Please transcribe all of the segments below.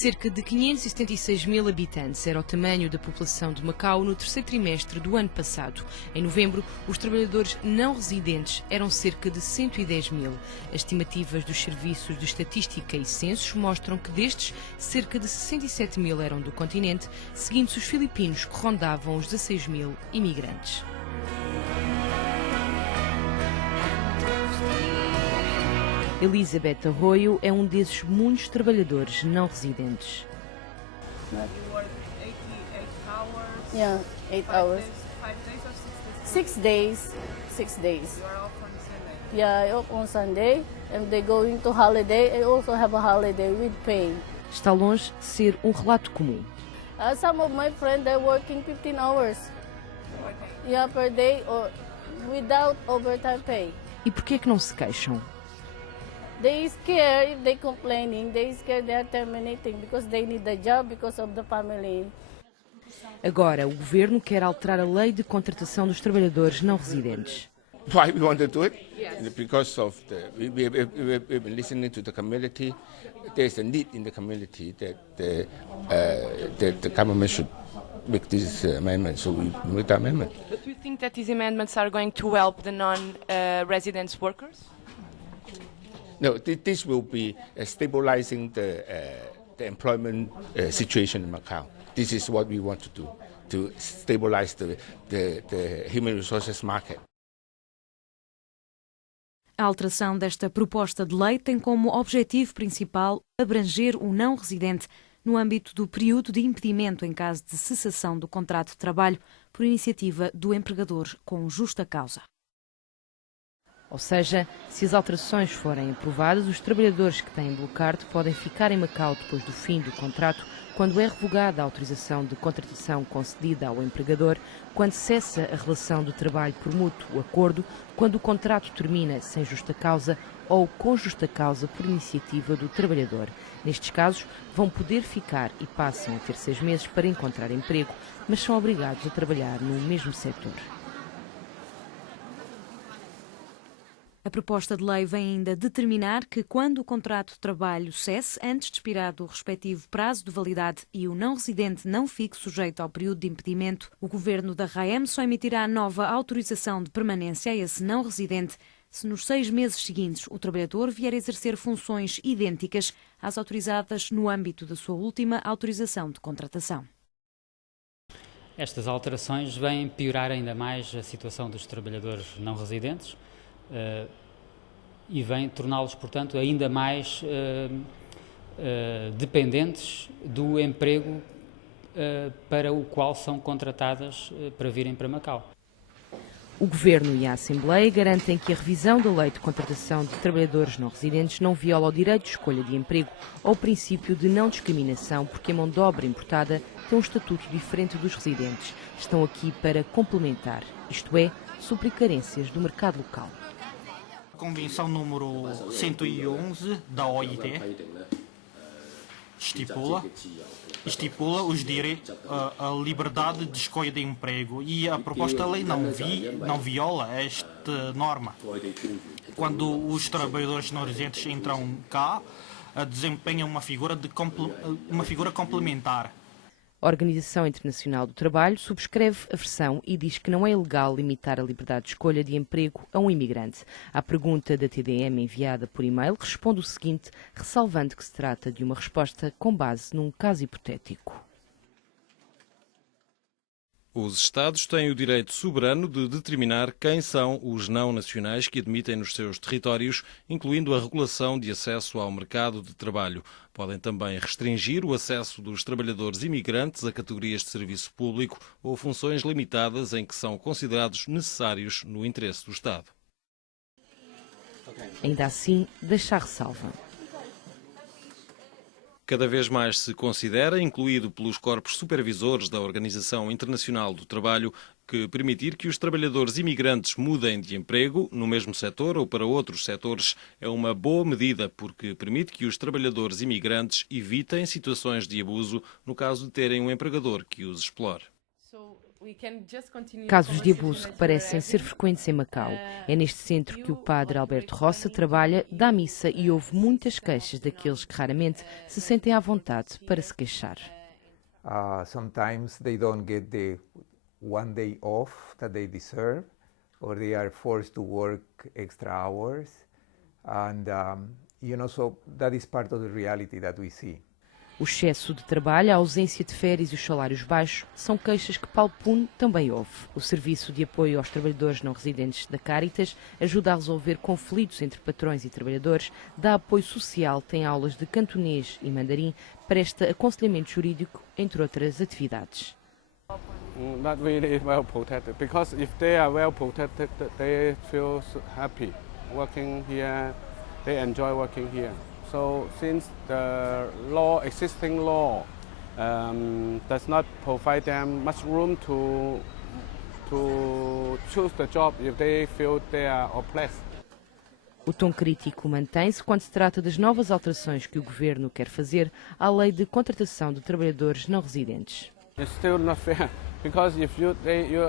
Cerca de 576 mil habitantes era o tamanho da população de Macau no terceiro trimestre do ano passado. Em novembro, os trabalhadores não residentes eram cerca de 110 mil. As estimativas dos serviços de estatística e censos mostram que destes, cerca de 67 mil eram do continente, seguindo-se os filipinos, que rondavam os 16 mil imigrantes. Elizabeth Arroyo é um desses muitos trabalhadores não residentes. Yeah, 8 hours. 6 days. 6 days. You are off on Sunday. Yeah, off on Sunday, and they going to holiday. I also have a holiday with pay. Está longe de ser um relato comum. Some of my friends are working 15 hours. Yeah, per day or without overtime pay. E porquê é que não se queixam? They scared if they complaining. They scared they are terminating because they need a job because of the family. Agora, o governo quer alterar a lei de contratação dos trabalhadores não residentes. Why we want to do it? Yes. Because of we've been listening to the community. There's a need in the community that the government should make this amendment. So we make the amendment. But do you think that these amendments are going to help the non-resident workers? No, this will be stabilizing the employment situation in Macau. This is what we want to do, to stabilize the human resources market. A alteração desta proposta de lei tem como objetivo principal abranger o não residente no âmbito do período de impedimento em caso de cessação do contrato de trabalho por iniciativa do empregador com justa causa. Ou seja, se as alterações forem aprovadas, os trabalhadores que têm Blue Card podem ficar em Macau depois do fim do contrato, quando é revogada a autorização de contratação concedida ao empregador, quando cessa a relação de trabalho por mútuo acordo, quando o contrato termina sem justa causa ou com justa causa por iniciativa do trabalhador. Nestes casos, vão poder ficar e passam a ter 6 meses para encontrar emprego, mas são obrigados a trabalhar no mesmo setor. A proposta de lei vem ainda determinar que, quando o contrato de trabalho cesse, antes de expirar do respectivo prazo de validade e o não residente não fique sujeito ao período de impedimento, o governo da RAEM só emitirá nova autorização de permanência a esse não residente se nos 6 meses seguintes o trabalhador vier a exercer funções idênticas às autorizadas no âmbito da sua última autorização de contratação. Estas alterações vêm piorar ainda mais a situação dos trabalhadores não residentes, e vem torná-los, portanto, ainda mais dependentes do emprego para o qual são contratadas para virem para Macau. O Governo e a Assembleia garantem que a revisão da Lei de Contratação de Trabalhadores não residentes não viola o direito de escolha de emprego ou o princípio de não discriminação, porque a mão de obra importada tem um estatuto diferente dos residentes. Estão aqui para complementar, isto é, suprir carências do mercado local. Convenção número 111 da OIT estipula os direitos, a liberdade de escolha de emprego, e a proposta de lei não viola esta norma. Quando os trabalhadores não residentes entram cá, desempenham uma figura complementar. A Organização Internacional do Trabalho subscreve a versão e diz que não é ilegal limitar a liberdade de escolha de emprego a um imigrante. À pergunta da TDM enviada por e-mail, responde o seguinte, ressalvando que se trata de uma resposta com base num caso hipotético. Os Estados têm o direito soberano de determinar quem são os não-nacionais que admitem nos seus territórios, incluindo a regulação de acesso ao mercado de trabalho. Podem também restringir o acesso dos trabalhadores imigrantes a categorias de serviço público ou funções limitadas em que são considerados necessários no interesse do Estado. Ainda assim, deixa a ressalva. Cada vez mais se considera, incluído pelos corpos supervisores da Organização Internacional do Trabalho, que permitir que os trabalhadores imigrantes mudem de emprego no mesmo setor ou para outros setores é uma boa medida, porque permite que os trabalhadores imigrantes evitem situações de abuso no caso de terem um empregador que os explore. So Casos de abuso que parecem ser frequentes em Macau. É neste centro que o padre Alberto Roça trabalha, dá missa e ouve muitas queixas daqueles que raramente se sentem à vontade para se queixar. Sometimes they don't get the one day off that they deserve, or they are forced to work extra hours, and so that is part of the reality that we see. O excesso de trabalho, a ausência de férias e os salários baixos são queixas que Paulo Pune também ouve. O Serviço de Apoio aos Trabalhadores Não Residentes da Caritas ajuda a resolver conflitos entre patrões e trabalhadores, dá apoio social, tem aulas de cantonês e mandarim, presta aconselhamento jurídico, entre outras atividades. Not really well protected, because if they are well protected, they feel happy working here, they enjoy working here. So since the existing law does not provide them much room to choose the job if they feel they are oppressed. O tom crítico mantém-se quando se trata das novas alterações que o governo quer fazer à lei de contratação de trabalhadores não residentes. It's still not fair, because if you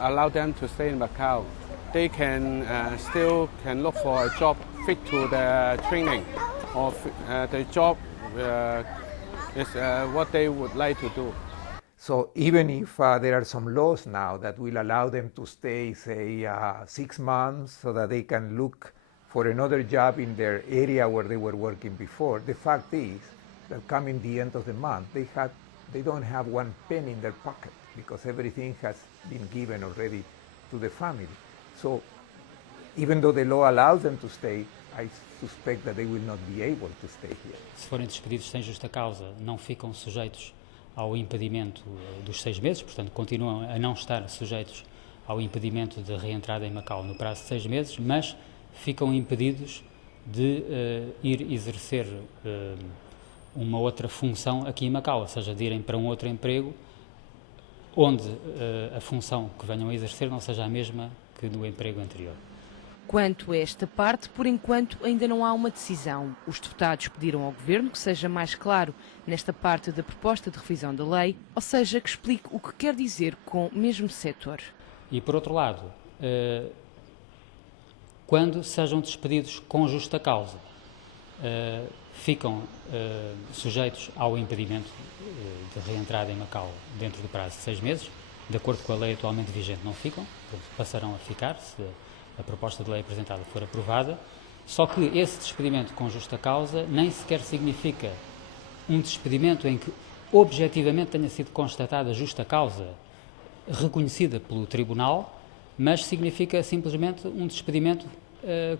allow them to stay in Macau, they can still look for a job fit to their training, or the job is what they would like to do. So even if there are some laws now that will allow them to stay, say, 6 months so that they can look for another job in their area where they were working before, the fact is that coming the end of the month, they don't have one penny in their pocket, because everything has been given already to the family. So even though the law allows them to stay, I suspect that they will not be able to stay here. Se forem despedidos sem justa causa, não ficam sujeitos ao impedimento dos 6 meses, portanto continuam a não estar sujeitos ao impedimento de reentrada em Macau no prazo de 6 meses, mas ficam impedidos de ir exercer uma outra função aqui em Macau, ou seja, de irem para um outro emprego onde a função que venham a exercer não seja a mesma que no emprego anterior. Quanto a esta parte, por enquanto ainda não há uma decisão. Os deputados pediram ao Governo que seja mais claro nesta parte da proposta de revisão da lei, ou seja, que explique o que quer dizer com o mesmo setor. E por outro lado, quando sejam despedidos com justa causa, ficam sujeitos ao impedimento de reentrada em Macau dentro do prazo de 6 meses, de acordo com a lei atualmente vigente não ficam, passarão a ficar se a proposta de lei apresentada for aprovada, só que esse despedimento com justa causa nem sequer significa um despedimento em que objetivamente tenha sido constatada justa causa reconhecida pelo Tribunal, mas significa simplesmente um despedimento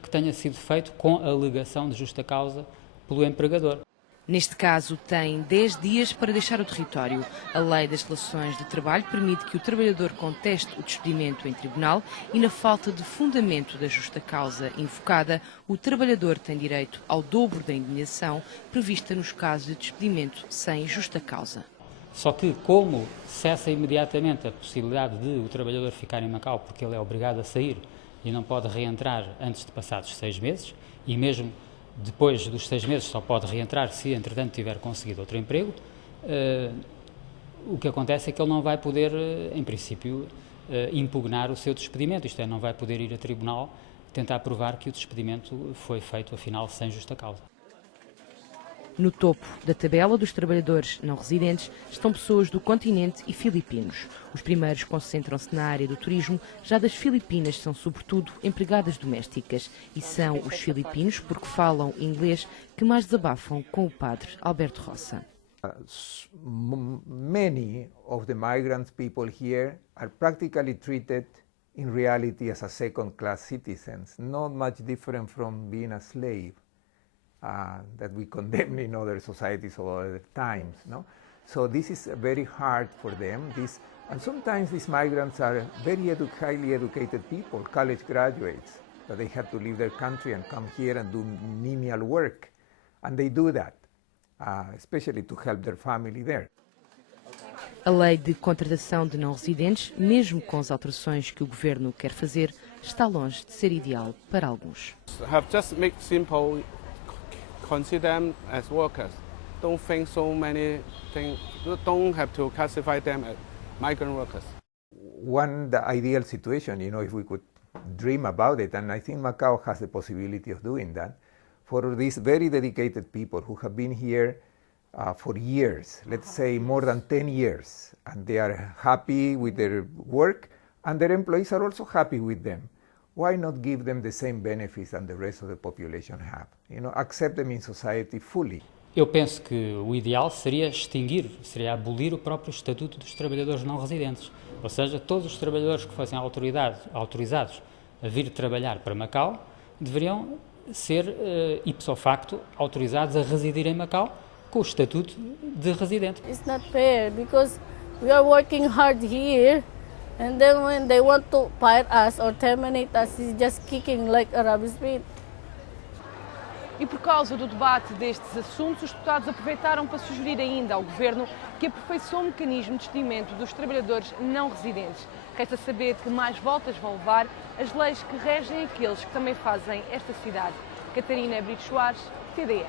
que tenha sido feito com a alegação de justa causa pelo empregador. Neste caso, tem 10 dias para deixar o território. A Lei das Relações de Trabalho permite que o trabalhador conteste o despedimento em tribunal e, na falta de fundamento da justa causa invocada, o trabalhador tem direito ao dobro da indenização prevista nos casos de despedimento sem justa causa. Só que, como cessa imediatamente a possibilidade de o trabalhador ficar em Macau porque ele é obrigado a sair e não pode reentrar antes de passados 6 meses, e mesmo depois dos 6 meses só pode reentrar se, entretanto, tiver conseguido outro emprego, o que acontece é que ele não vai poder, em princípio, impugnar o seu despedimento, isto é, não vai poder ir a tribunal tentar provar que o despedimento foi feito, afinal, sem justa causa. No topo da tabela dos trabalhadores não residentes estão pessoas do continente e filipinos. Os primeiros concentram-se na área do turismo, já das Filipinas são sobretudo empregadas domésticas. E são os filipinos, porque falam inglês, que mais desabafam com o padre Alberto Roça. Many of the migrant people here are practically treated in reality as a second-class citizens, not much different from being a slave. That we condemn in other societies or other times, no? So this is very hard for them. And sometimes these migrants are very highly educated people, college graduates, that they have to leave their country and come here and do menial work. And they do that, especially to help their family there. A lei de contratação de não residentes, mesmo com as alterações que o governo quer fazer, está longe de ser ideal para alguns. Have just make simple. Consider them as workers. Don't think so many things. Don't have to classify them as migrant workers. the ideal situation, you know, if we could dream about it, and I think Macau has the possibility of doing that, for these very dedicated people who have been here for years, let's say more than 10 years, and they are happy with their work, and their employees are also happy with them. Why not give them the same benefits that the rest of the population have? You know, accept them in society fully. Eu penso que o ideal seria seria abolir o próprio Estatuto dos Trabalhadores Não Residentes. Ou seja, todos os trabalhadores que fossem autorizados a vir trabalhar para Macau deveriam ser, ipso facto, autorizados a residir em Macau com o Estatuto de residente. It's not fair because we are working hard here, and then when they want to fire us or terminate us, it's just kicking like a rubbish bin. E por causa do debate destes assuntos, os deputados aproveitaram para sugerir ainda ao Governo que aperfeiçoe o mecanismo de despedimento dos trabalhadores não residentes. Resta saber que mais voltas vão levar as leis que regem aqueles que também fazem esta cidade. Catarina Brito Soares, TDN.